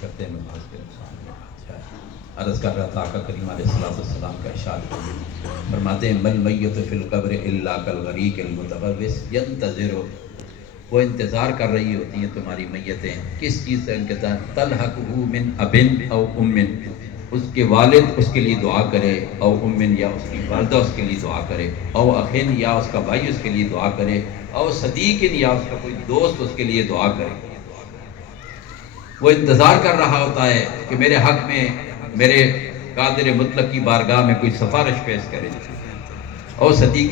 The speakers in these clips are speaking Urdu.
کرتے ہیں نماز کے نقصان میں عرض کر رہا تھا آقا کریم علیہ السلام کا ارشاد فرماتے ہیں مل میت فی القبر الا کالغریق المتغوص ینتظر، وہ انتظار کر رہی ہوتی ہیں تمہاری میتیں کس چیز سے؟ انتظار تلحقہ من ابن او امن، اس کے والد اس کے لیے دعا کرے، او امن یا اس کی والدہ اس کے لیے دعا کرے، او اخن یا اس کا بھائی اس کے لیے دعا کرے، او صدیق یا اس کا کوئی دوست اس کے لیے دعا کرے۔ وہ انتظار کر رہا ہوتا ہے کہ میرے حق میں میرے قادر مطلق کی بارگاہ میں کوئی سفارش پیش کرے، او صدیق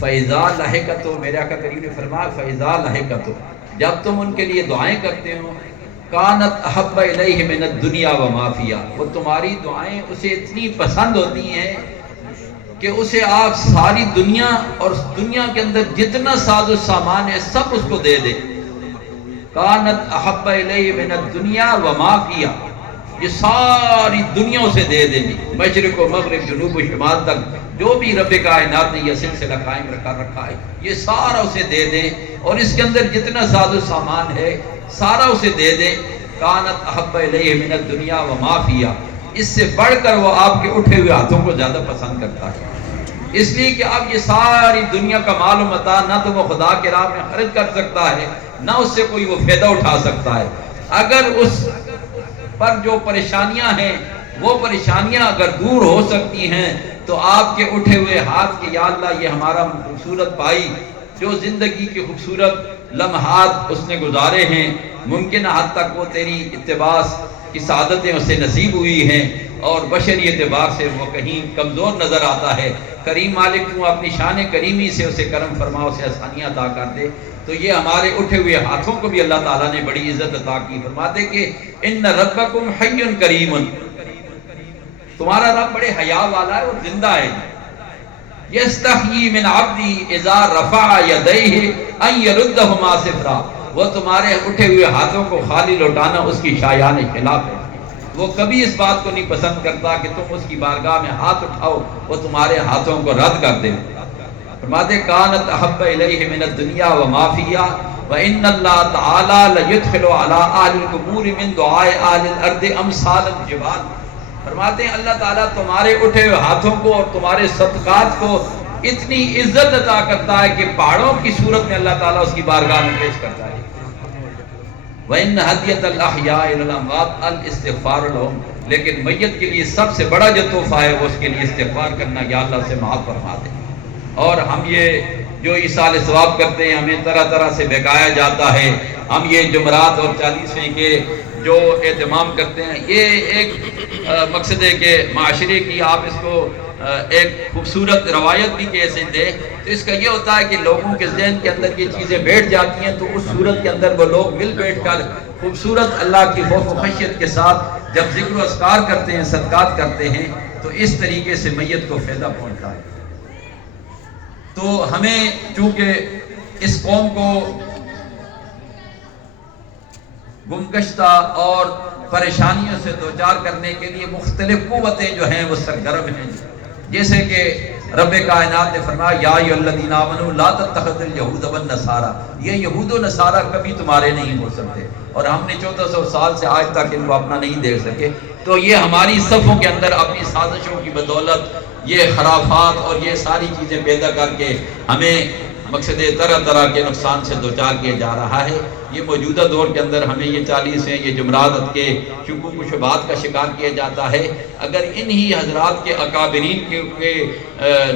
فَإِذَا لَحِقَتُ، میرے آقا کریم نے فرمایا فَإِذَا لَحِقَتُ، جب تم ان کے لیے دعائیں کرتے ہو، کانت احب الیہ من الدنیا وما فیہا، وہ تمہاری دعائیں اسے اتنی پسند ہوتی ہیں کہ اسے آپ ساری دنیا اور دنیا کے اندر جتنا ساز و سامان ہے سب اس کو دے دے۔ کانت احب الیہ من الدنیا وما فیہا، یہ ساری دنیا اسے دے دیں گی، مشرق و مغرب جنوب و شمال تک جو بھی رب کائنات نے یہ سلسلہ قائم رکھا ہے یہ سارا اسے دے دیں، اور اس کے اندر جتنا ساز و سامان ہے سارا اسے دے دیں۔ کانت احب الیہ من الدنیا وما فیہا، اس سے بڑھ کر وہ آپ کے اٹھے ہوئے ہاتھوں کو زیادہ پسند کرتا ہے، اس لیے کہ اب یہ ساری دنیا کا مال و متاع نہ تو وہ خدا کے راہ میں خرچ کر سکتا ہے نہ اس سے کوئی وہ فائدہ اٹھا سکتا ہے۔ اگر اس پر جو پریشانیاں ہیں وہ پریشانیاں اگر دور ہو سکتی ہیں تو آپ کے اٹھے ہوئے ہاتھ کے یا اللہ یہ ہمارا خوبصورت بھائی جو زندگی کے خوبصورت لمحات اس نے گزارے ہیں، ممکن حد تک وہ تیری اتباع کی سعادتیں اسے نصیب ہوئی ہیں اور بشری اعتبار سے وہ کہیں کمزور نظر آتا ہے، کریم مالک تو اپنی شان کریمی سے اسے کرم فرما، اسے آسانیاں عطا کر دے۔ تو یہ ہمارے اٹھے ہوئے ہاتھوں کو بھی اللہ تعالیٰ نے بڑی عزت عطا کی، فرماتے کہ ان ربکم حی کریم، تمہارا رب بڑے حیا والا ہے اور زندہ ہے، یستحیی من عبدی اذا رفع یدیہ ان یردہما صفرا، وہ تمہارے اٹھے ہوئے ہاتھوں کو خالی لوٹانا اس کی شایان خلاف ہے، وہ کبھی اس بات کو نہیں پسند کرتا کہ تم اس کی بارگاہ میں ہاتھ اٹھاؤ وہ تمہارے ہاتھوں کو رد کر دے۔ فرماتے کانت احب الیہ من الدنیا وما فیہا وان اللہ تعالی لیدخل علی اہل القبور من دعاء اہل الارض امثال الجبال، فرماتے ہیں اللہ تعالیٰ تمہارے اٹھے ہوئے ہاتھوں کو اور تمہارے صدقات کو اتنی عزت عطا کرتا ہے کہ پہاڑوں کی صورت میں اللہ تعالیٰ اس کی بارگاہ میں پیش کرتا ہے۔ وَإِنَّ هَدْيَةَ الْأَحْيَاءِ إِلَى الْأَمْوَاتِ الْإِسْتِغْفَارُ لَهُمْ، لیکن میت کے لیے سب سے بڑا جو تحفہ ہے وہ اس کے لیے استغفار کرنا، یا اللہ سے معاف فرما دے۔ اور ہم یہ جو ایصال ثواب کرتے ہیں ہمیں طرح طرح سے بہکایا جاتا ہے، ہم یہ جمعرات اور 40ویں کے جو اہتمام کرتے ہیں یہ ایک مقصد ہے کہ معاشرے کی آپ اس کو ایک خوبصورت روایت بھی کیسے دیں، تو اس کا یہ ہوتا ہے کہ لوگوں کے ذہن کے اندر یہ چیزیں بیٹھ جاتی ہیں، تو اس صورت کے اندر وہ لوگ مل بیٹھ کر خوبصورت اللہ کی خوف و خشیت کے ساتھ جب ذکر و اذکار کرتے ہیں، صدقات کرتے ہیں، تو اس طریقے سے میت کو فائدہ پہنچتا ہے۔ تو ہمیں چونکہ اس قوم کو گمگشتہ اور پریشانیوں سے دوچار کرنے کے لیے مختلف قوتیں جو ہیں وہ سرگرم ہیں، جیسے کہ رب کائنات نے فرمایا یا ایھا الذین آمنوا لا تتخذوا اليہود والنصارى، یہ یہود و نصارہ کبھی تمہارے نہیں ہو سکتے، اور ہم نے 1400 سال سے آج تک ان کو اپنا نہیں دیکھ سکے، تو یہ ہماری صفوں کے اندر اپنی سازشوں کی بدولت یہ خرافات اور یہ ساری چیزیں پیدا کر کے ہمیں مقصد طرح طرح کے نقصان سے دوچار کیا جا رہا ہے۔ یہ موجودہ دور کے اندر ہمیں یہ 40ویں یہ جمعرات کے شکوک و شبہات کا شکار کیا جاتا ہے۔ اگر انہی حضرات کے اکابرین کے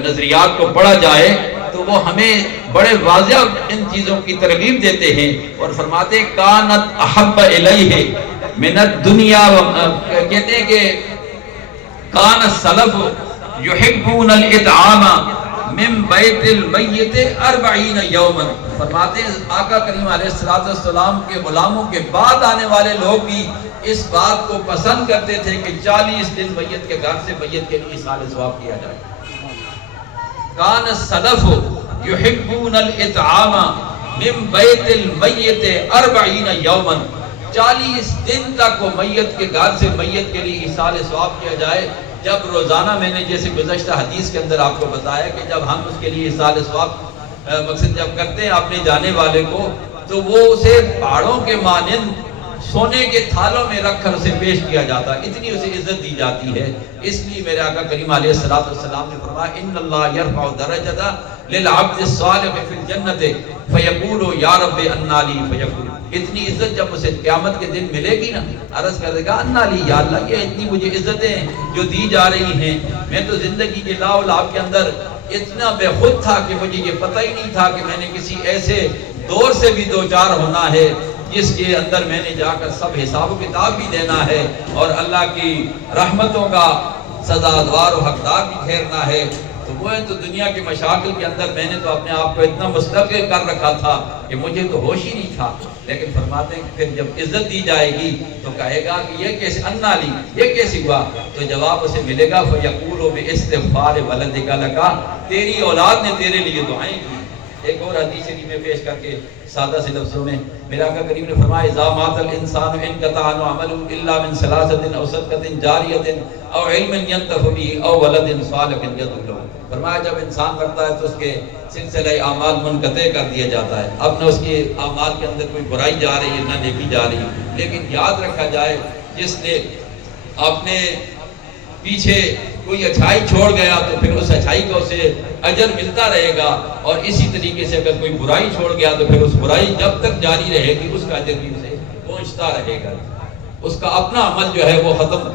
نظریات کو پڑھا جائے تو وہ ہمیں بڑے واضح ان چیزوں کی ترغیب دیتے ہیں اور فرماتے کانت احب الیہ من الدنیا، کہتے ہیں کہ کان السلف یحبون الاطعام من بیت المیت 40 یوما، فرماتے ہیں آقا کریم علیہ السلام کے غلاموں کے بعد آنے والے لوگ بھی اس بات کو پسند کرتے تھے کہ 40 دن میت کے گھر سے میت کے لیے ایصال ثواب کیا جائے۔ کان السلف یحبون الاطعام من بیت المیت 40 یوما، 40 دن تک وہ میت کے گھر سے میت کے لیے ایصال ثواب کیا جائے۔ جب روزانہ میں نے جیسے گزشتہ حدیث کے اندر آپ کو بتایا کہ جب ہم اس کے لیے ایصال ثواب مقصد جب کرتے ہیں اپنے جانے والے کو تو وہ اسے پہاڑوں کے مانند سونے کے تھالوں میں رکھ کر اسے پیش کیا جاتا ہے، اتنی اسے عزت دی جاتی ہے۔ اس لیے میرے آقا کریم علیہ السلام نے فرمایا ان اللہ یرفع درجۃ للعبد الصالح فی الجنۃ فیقول یا رب انا لی فیقول، اتنی عزت جب اسے قیامت کے دن ملے گی نا، عرض کرے گا انا لی، یا اللہ یہ اتنی مجھے عزتیں جو دی جا رہی ہیں، میں تو زندگی کے لا و لاب کے اندر اتنا بے خود تھا کہ مجھے یہ پتہ ہی نہیں تھا کہ میں نے کسی ایسے دور سے بھی دوچار ہونا ہے جس کے اندر میں نے جا کر سب حساب و کتاب بھی دینا ہے اور اللہ کی رحمتوں کا سزادوار و حقدار بھی ٹھہرنا ہے۔ تو وہ تو دنیا کے مشاغل کے اندر میں نے تو اپنے آپ کو اتنا مستقل کر رکھا تھا کہ مجھے تو ہوش ہی نہیں تھا، لیکن فرماتے ہیں کہ پھر جب عزت دی جائے گی تو کہے گا کہ یہ کیسے انا لی، یہ کیسے ہوا؟ تو جواب اسے ملے گا فَيَقُولُ بِإِسْتِغْفَارِ وَلَدِكَ لَكَ، تیری اولاد نے تیرے لیے دعائیں کی۔ ایک اور حدیث شریف میں پیش کر کے سادہ سے لفظوں میں میرا آقا کریم نے فرمایا اذا مات الانسان انقطع عنه عمله الا من ثلاثه او صدقه جاریہ او علم ينتفع به او ولد صالح يدعو له، فرمایا جب انسان مرتا ہے تو اس کے سلسلہ اعمال منقطع کر دیا جاتا ہے، اب نہ اس کے اعمال کے اندر کوئی برائی جا رہی ہے نہ نیکی جا رہی ہے، لیکن یاد رکھا جائے جس نے اپنے پیچھے کوئی اچھائی چھوڑ گیا تو پھر اس اچھائی کا اسے اجر ملتا رہے گا، اور اسی طریقے سے اگر کوئی برائی چھوڑ گیا تو پھر اس برائی جب تک جاری رہے گی اس کا اجر بھی اسے پہنچتا رہے گا، اس کا اپنا عمل جو ہے وہ ختم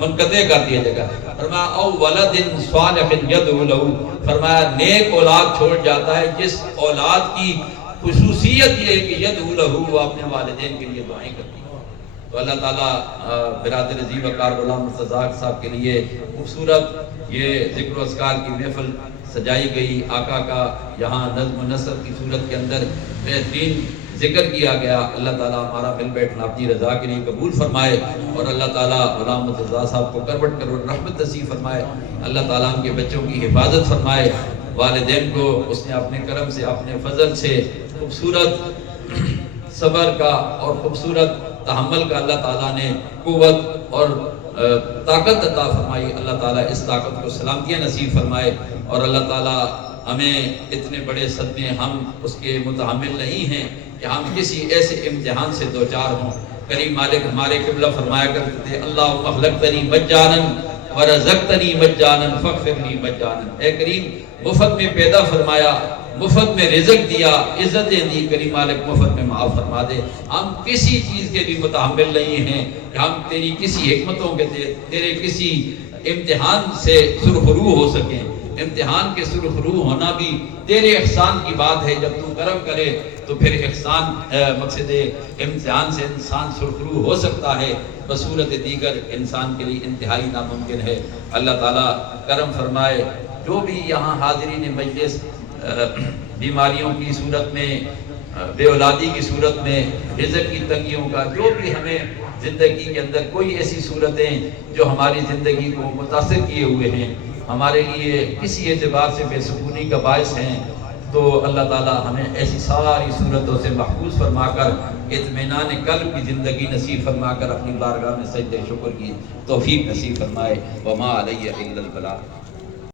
منقطع کر دیا جائے گا۔ فرمایا او ولد صالح یدعو له، فرمایا نیک اولاد چھوڑ جاتا ہے جس اولاد کی خصوصیت یہ ہے کہ یدعو له، وہ اپنے والدین کے لیے دعائیں کرتی ہے۔ تو اللہ تعالیٰ برادر عزیز وقار غلام مرتضیٰ صاحب کے لیے خوبصورت یہ ذکر و اذکار کی محفل سجائی گئی، آقا کا یہاں نظم و نثر کی صورت کے اندر بہترین ذکر کیا گیا۔ اللہ تعالیٰ ہمارا مل بیٹھنا اپنی رضا کے لیے قبول فرمائے، اور اللہ تعالیٰ غلام مرتضیٰ صاحب کو کروٹ کروڑ رحمت نصیب فرمائے، اللہ تعالیٰ ان کے بچوں کی حفاظت فرمائے، والدین کو اس نے اپنے کرم سے اپنے فضل سے خوبصورت صبر کا اور خوبصورت تحمل کا اللہ تعالیٰ نے قوت اور طاقت عطا فرمائی، اللہ تعالیٰ اس طاقت کو سلامتیاں نصیب فرمائے، اور اللہ تعالیٰ ہمیں اتنے بڑے صدمے ہم اس کے متحمل نہیں ہیں کہ ہم کسی ایسے امتحان سے دوچار ہوں۔ کریم مالک ہمارے قبلہ فرمایا کرتے تھے اللہم خلقتنی مجانا ورزقتنی مجانا فاغفرلی مجانا، اے کریم مفت میں پیدا فرمایا، مفت میں رزق دیا، عزتیں دی، کریم مالک مفت میں معاف فرما دے۔ ہم کسی چیز کے بھی متحمل نہیں ہیں کہ ہم تیری کسی حکمتوں کے تیرے کسی امتحان سے سرخرو ہو سکیں۔ امتحان کے سرخرو ہونا بھی تیرے احسان کی بات ہے، جب تو کرم کرے تو پھر احسان مقصد امتحان سے انسان سرخرو ہو سکتا ہے، بصورت دیگر انسان کے لیے انتہائی ناممکن ہے۔ اللہ تعالیٰ کرم فرمائے، جو بھی یہاں حاضرین مجلس بیماریوں کی صورت میں، بے اولادی کی صورت میں، رزق کی تنگیوں کا، جو بھی ہمیں زندگی کے اندر کوئی ایسی صورتیں جو ہماری زندگی کو متاثر کیے ہوئے ہیں، ہمارے لیے کسی اعتبار سے بے سکونی کا باعث ہیں، تو اللہ تعالیٰ ہمیں ایسی ساری صورتوں سے محفوظ فرما کر اطمینان قلب کی زندگی نصیب فرما کر اپنی بارگاہ میں سجدہ شکر کی توفیق نصیب فرمائے۔ وما علیہ الا البلاغ۔